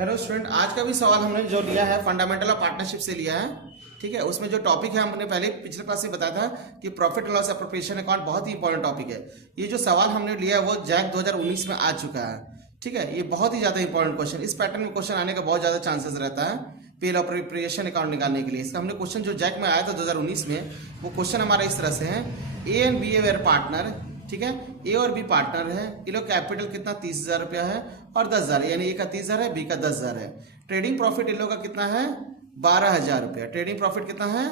Hello student, आज का भी सवाल हमने जो लिया है फंडामेंटल ऑफ पार्टनरशिप से लिया है। ठीक है, उसमें जो टॉपिक है हमने पहले पिछले क्लास में बताया था कि profit and loss appropriation account बहुत ही इंपॉर्टेंट टॉपिक है। ये जो सवाल हमने लिया है वो जैक 2019 में आ चुका है। ठीक है, ये बहुत ही ज्यादा इंपॉर्टेंट क्वेश्चन, इस पैटर्न में क्वेश्चन आने का बहुत ज्यादा चांसेस रहता है पे अप्रोप्रिएशन अकाउंट निकालने के लिए। इसका हमने क्वेश्चन जो जैक में आया था 2019 में, वो क्वेश्चन हमारा इस तरह से है। A and B were partner. ठीक है, ए और बी पार्टनर है। ये लोग कैपिटल कितना 30,000 रुपया है और 10,000, यानी ए का 30,000 है, बी का 10,000 है। ट्रेडिंग प्रॉफिट इन लोगों का कितना है 12,000 रुपया। ट्रेडिंग प्रॉफिट कितना है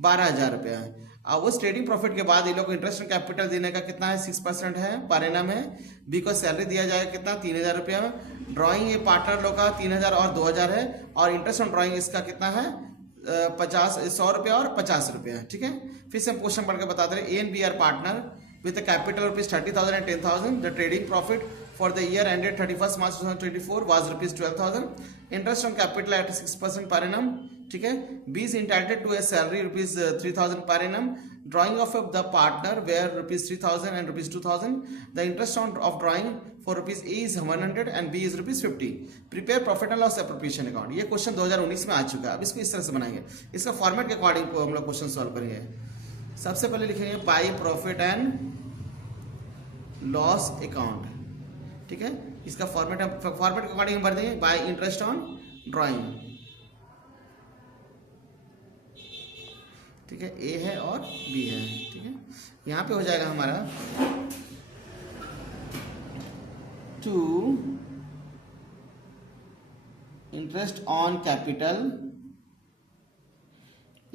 12,000 रुपया है। अब उस ट्रेडिंग प्रॉफिट के बाद ये लोग को इंटरेस्ट कैपिटल देने का कितना है 6% है, पर एनम है। बी को सैलरी दिया जाएगा कितना 3,000 रुपया में। ड्राइंग ये पार्टनर लोग का 3,000 और 2,000 है, और इंटरेस्ट ऑन ड्राइंग इसका कितना है 100 रुपया और 50 रुपया। ठीक है, फिर से हम क्वेश्चन पढ़ के बताते रहे। A and B are partner with a capital rupees 30,000 and 10,000. The trading profit for the year ended 31st March 2024 was rupees 12,000. Interest on capital at 6% per annum. ठीक है, B is entitled to a salary rupees 3,000 per annum. Drawing of the partner were rupees 3,000 and rupees 2,000. The interest on of drawing for rupees A is 100 and B is rupees 50. Prepare profit and loss appropriation account. ये question 2019 में आ चुका है। अब इसको इस तरह से बनाएंगे, इसका फॉर्मेट के अकॉर्डिंग हम लोग क्वेश्चन सॉल्व करेंगे। सबसे पहले लिखेंगे by profit and loss account. ठीक है, इसका फॉर्मेट के अकॉर्डिंग हम भर देंगे बाय इंटरेस्ट ऑन ड्राइंग। ठीक है, ए है और बी है। ठीक है, यहां पे हो जाएगा हमारा to interest on capital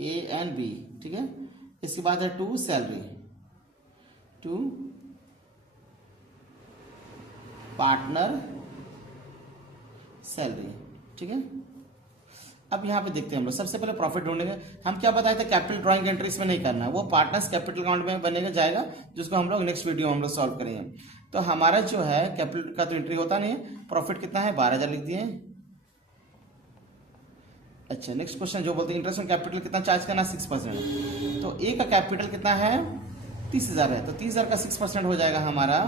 A and B. ठीक है, इसके बाद है to salary, to partner salary. ठीक है, अब यहां पे देखते हैं हम लोग। सबसे पहले प्रॉफिट ढूंढेंगे। हम क्या बताए थे, कैपिटल ड्राइंग एंट्री इसमें नहीं करना है, वो पार्टनर्स कैपिटल अकाउंट में बनेगा जाएगा, जिसको हम लोग नेक्स्ट वीडियो में हम लोग सॉल्व करेंगे। तो हमारा जो है कैपिटल का तो एंट्री होता नहीं है। प्रॉफिट कितना है 12,000 लिख दिए। अच्छा, नेक्स्ट क्वेश्चन जो बोलते हैं इंटरेस्ट ऑन कैपिटल कितना चार्ज करना 6%। तो ए का कैपिटल कितना है 30,000 है, तो 30,000 का 6% हो जाएगा हमारा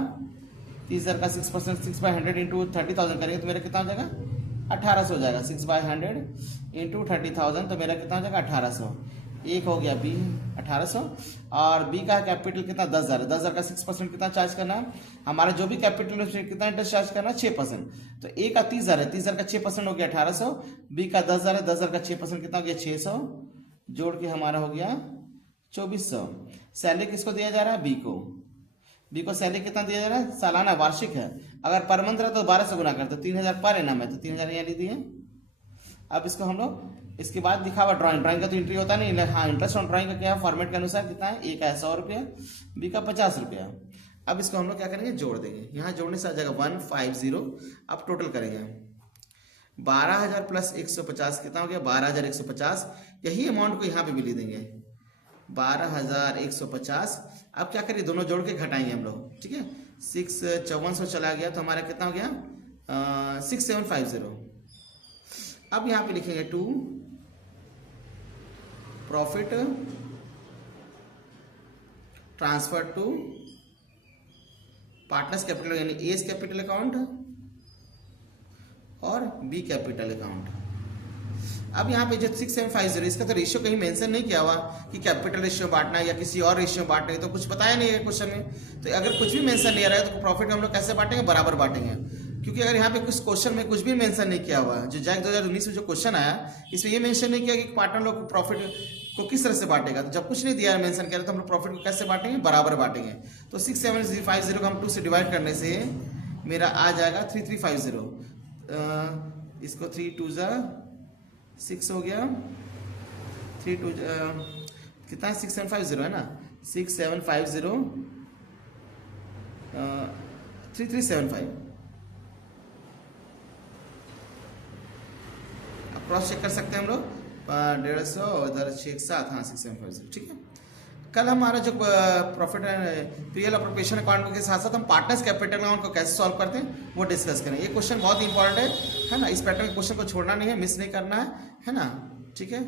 30,000 का 6%, 6/100 इंटू 30,000 करेंगे तो मेरा कितना हो जाएगा 1,800 हो जाएगा। 6/100 इंटू 30,000 तो मेरा कितना हो जाएगा 1,800। एक हो गया बी 1,800, और बी का कैपिटल कितना 10,000 है। 10,000 का 6% कितना चार्ज करना है, हमारा जो भी कैपिटल है कितना इंटरेस्ट चार्ज करना 6%। तो ए का 30,000 है, 30,000 का 6% हो गया 1,800। बी का 10,000 है, 10,000 का 6% कितना हो गया 600, जोड़ के हमारा हो गया 2,400। सैलरी किसको दिया जा रहा है, बी को सैलरी कितना दिया जा रहा है, सालाना वार्षिक है। अगर पर मंथ रहा तो 12 से गुना करते, 3,000 पर एनम है, तो 3,000 यहाँ लिख दिए। अब इसको हम लोग इसके बाद लिखा हुआ ड्राइंग का तो एंट्री होता नहीं। हाँ, इंटरेस्ट ऑन ड्राइंग का क्या है फॉर्मेट के अनुसार कितना है, ए का है 100 रुपया, बी का 50 रुपया। अब इसको हम लोग क्या करेंगे, जोड़ देंगे। यहाँ जोड़ने से आ जाएगा 150। अब टोटल करेंगे 12,000 प्लस 150 कितना हो गया 12,150। यही अमाउंट को यहाँ पे भी ले देंगे 12,150। अब क्या करिए, दोनों जोड़ के घटाएंगे हम लोग। ठीक है, 6,5400 चला गया तो हमारा कितना हो गया 6,750। अब यहाँ पे लिखेंगे to profit transfer to partners capital, यानी एस कैपिटल अकाउंट और बी कैपिटल अकाउंट। अब यहाँ पे जो 6,750 इसका तो रेशियो कहीं मेंशन नहीं किया हुआ कि कैपिटल रेशियो बांटना है या किसी और रेशियो बांटना है, तो कुछ बताया नहीं है क्वेश्चन में। तो अगर कुछ भी मेंशन नहीं आ रहा है तो प्रॉफिट हम लोग कैसे बांटेंगे, बराबर बांटेंगे। क्योंकि अगर यहाँ पे कुछ क्वेश्चन में कुछ भी मेंशन नहीं किया हुआ है, जो जैक 2019 में जो क्वेश्चन आया इसमें ये मेंशन नहीं किया कि पार्टनर लोग प्रॉफिट को किस तरह से बांटेगा। तो जब कुछ नहीं दिया है मेंशन किया तो हम लोग प्रॉफिट को कैसे बांटेंगे, बराबर बांटेंगे। तो 6,750 को हम 2 से डिवाइड करने से मेरा आ जाएगा 3,350। इसको 3 2 6 हो गया, 3 2 कितना 6,750 है ना, 6,750 3,375। क्रॉस चेक कर सकते हैं हम लोग 150 इधर 6,7, हाँ 6,750। ठीक है, कल हमारा जो profit and PL appropriation account के साथ साथ हम पार्टनर्स कैपिटल अकाउंट को कैसे सॉल्व करते हैं वो डिस्कस करें। ये क्वेश्चन बहुत इंपॉर्टेंट है ना, इस पैटर्न के क्वेश्चन को छोड़ना नहीं है, मिस नहीं करना है ना। ठीक है,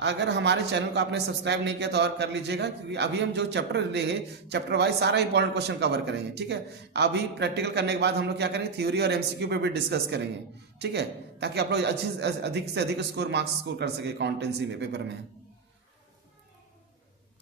अगर हमारे चैनल को आपने सब्सक्राइब नहीं किया तो और कर लीजिएगा, क्योंकि अभी हम जो चैप्टर लेंगे चैप्टर वाइज सारा इंपॉर्टेंट क्वेश्चन कवर करेंगे, ठीक है। अभी प्रैक्टिकल करने के बाद हम लोग क्या करेंगे, थ्योरी और एमसीक्यू पे भी डिस्कस करेंगे, ठीक है, ताकि आप लोग अधिक से अधिक स्कोर मार्क्स स्कोर कर सके अकाउंटेंसी में पेपर में।